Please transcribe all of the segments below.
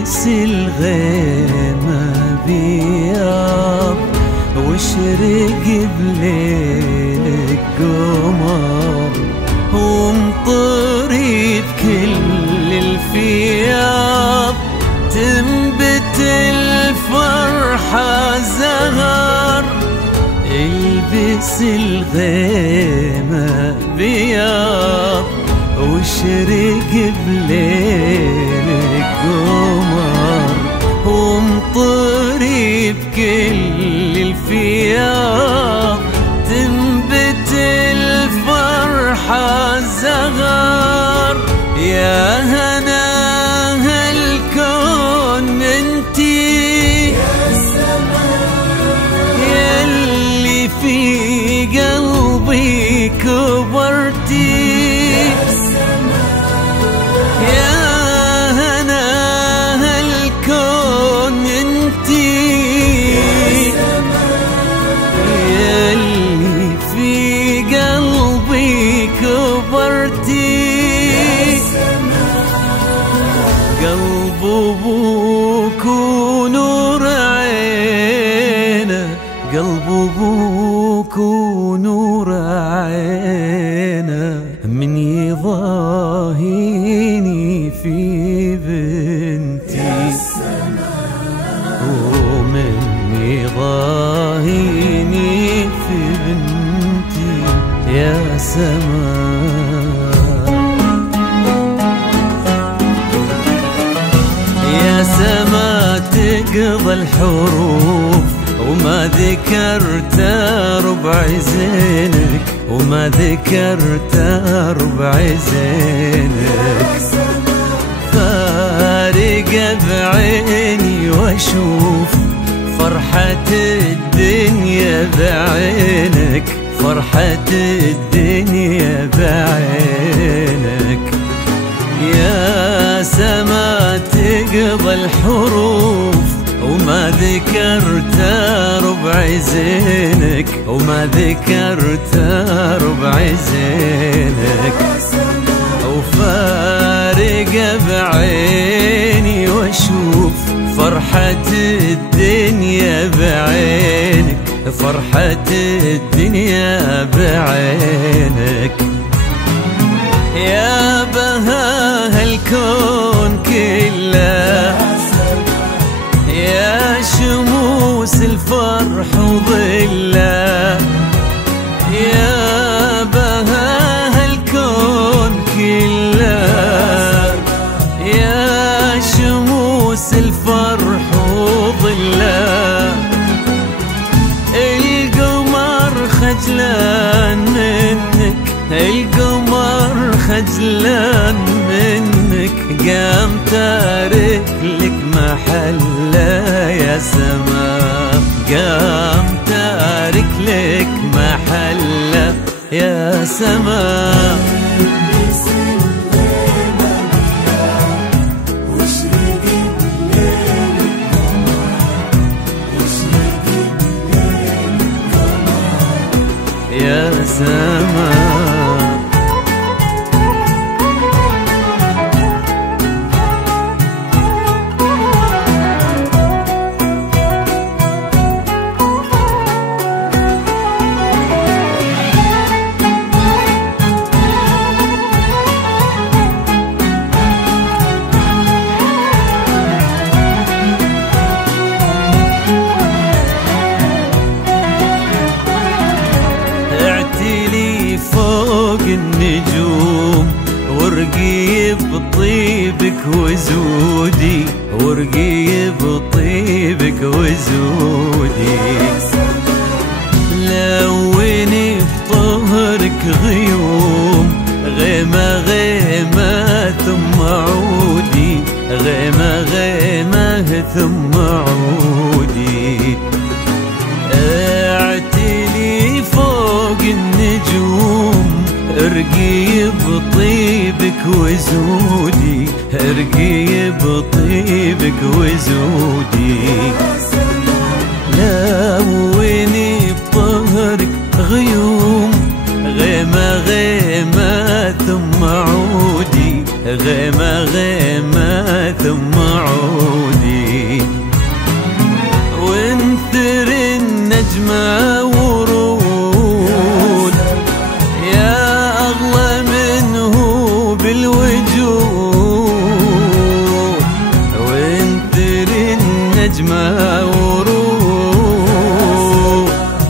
البس الغيمة بياض واشرق بليلك قمر وامطري بكل الفياض تنبت الفرحة زهر. البس الغيمة بياض واشرق بليلك قمر وامطري بكل الفياض تنبت الفرحة زهر. يا هنا هالكون انتي ياللي في قلبي كبرتي. يا هنا هالكون انتي ياللي في قلبي كبرتي. قلب ابوك ونور عينه قلب ابوك ونور عينه من يضاهيني في بنتي ومن يضاهيني في بنتي يا سماء. يا سماء تقضى الحروف وما ذكرت ربع زينك وما ذكرت ربع زينك. فارقة بعيني واشوف فرحة الدنيا بعينك فرحة الدنيا بعينك. يا سما تقضى الحروف وما ذكرت ربع زينك وما ذكرت ربع زينك. وفارقة بعيني واشوف فرحة الدنيا بعينك فرحة الدنيا بعينك. يا بهاء الكون كله يا شموس الفرح وظله. يا بهاء الكون كله يا شموس الفرح وظله. القمر خجلان منك القمر خجلان منك قام تارك لك محله يا سماء قام تارك لك محله يا سماء. يا سماء فوق النجوم ورقي بطيبك وزودي ورقي بطيبك وزودي. لوني بطهرك غيوم غيمة غيمة ثم عودي غيمة غيمة ثم عودي. اعتلي فوق النجوم ارقي بطيبك وزودي ارقي بطيبك وزودي. لوني بطهرك غيوم غيمة غيمة ثم عودي غيمة غيمة ثم عودي. النجمة ورود، يا أغلى منه بالوجود، وانت للنجمة ورود،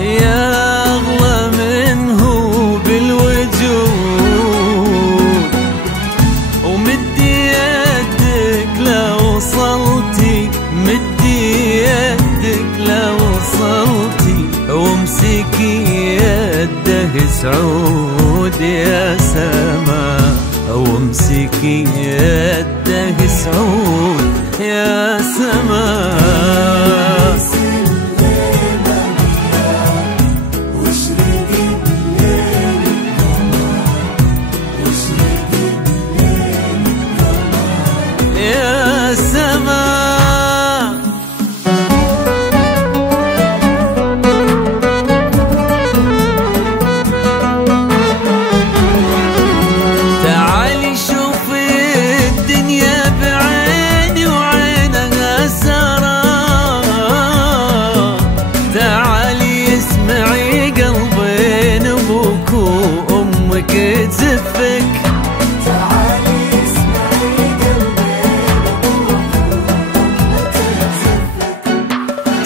يا أغلى منه بالوجود. ومدي يدك لو وصلتي، مدي يدك لو وصلتي، وامسكي يده سعود يا سما، وامسكي يده سعود يا سما. يا سما تعالي شوفي الدنيا بعيني وعينها سارة، تعالي اسمعي قلبين ابوك وامك تزفك،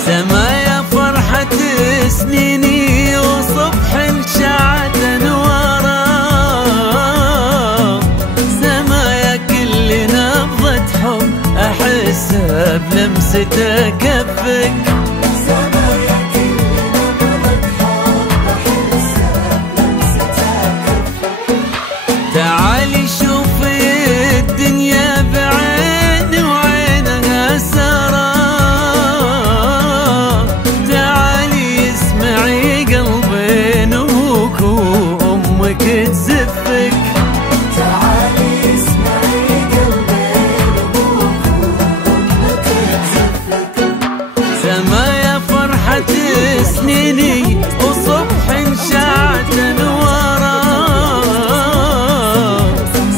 سما يا فرحة سنيني وصبح شعت انواره، سما يا كل نبضة حب احسها بلمسة كفك، سما يا كل نبضة حب احسها بلمسة كفك. تعالي شوفي الدنيا بعيني وعينها سارة، تزفك، تعالي اسمعي قلبين ابوك وامك تزفك، سما يا فرحة سنيني وصبح شعت انواره،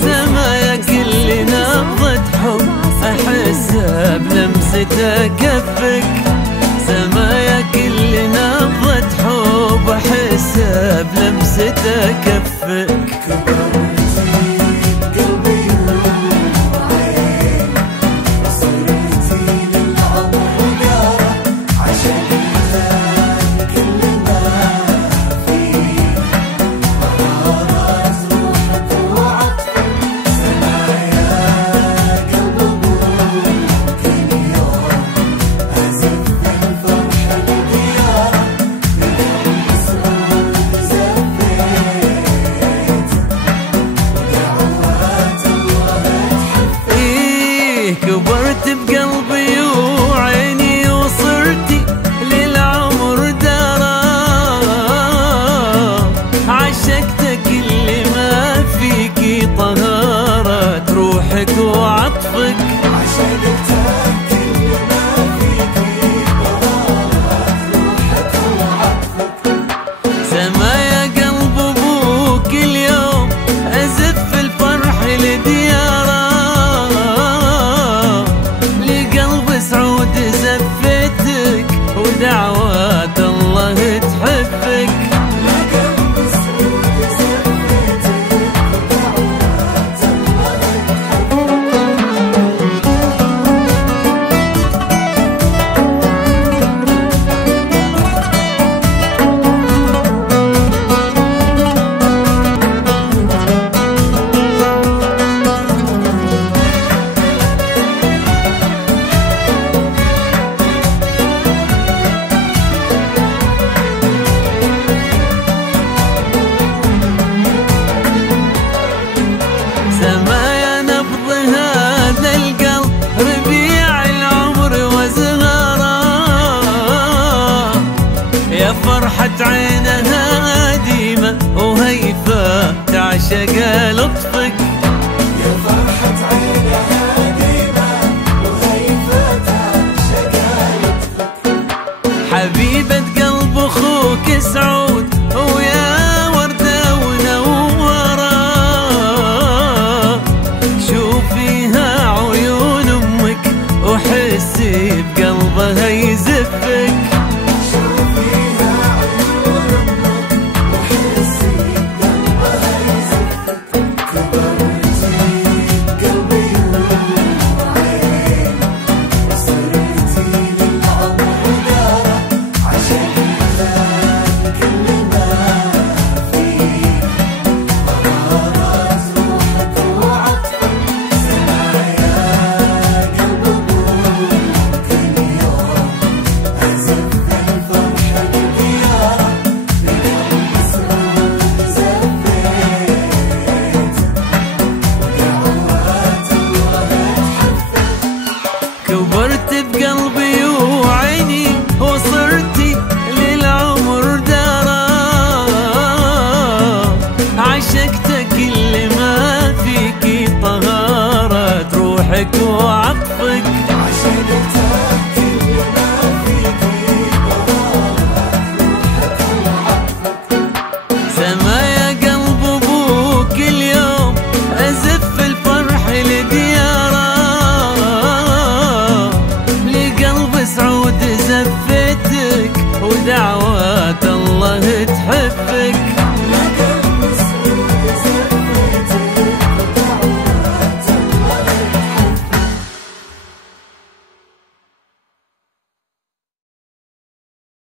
سما يا كل نبضة حب احسها بلمسة كفك، سما يا كل نبضة حب احسها بلمسة كفك. كبرت بقلبي وعيني وصرتي للعمر دارا، عشقتك اللي ما فيكي طهارة روحك وعطفك، عشقتك اللي ما فيكي طهارة روحك وعطفك. سما يا قلب ابوك اليوم ازف الفرح لدياره، زفتك ودعوات الله تحبك، لقلب سعود زفتك ودعوات الله فرحة عينها ديمة وهيفة تعشق لطفك، يا فرحة عينها ديمة وهيفة تعشق لطفك. حبيبة قلب اخوك سعود ويا وردة ونورة، شوفيها عيون امك وحسي بقلبها يزفك، شوفيها تلفك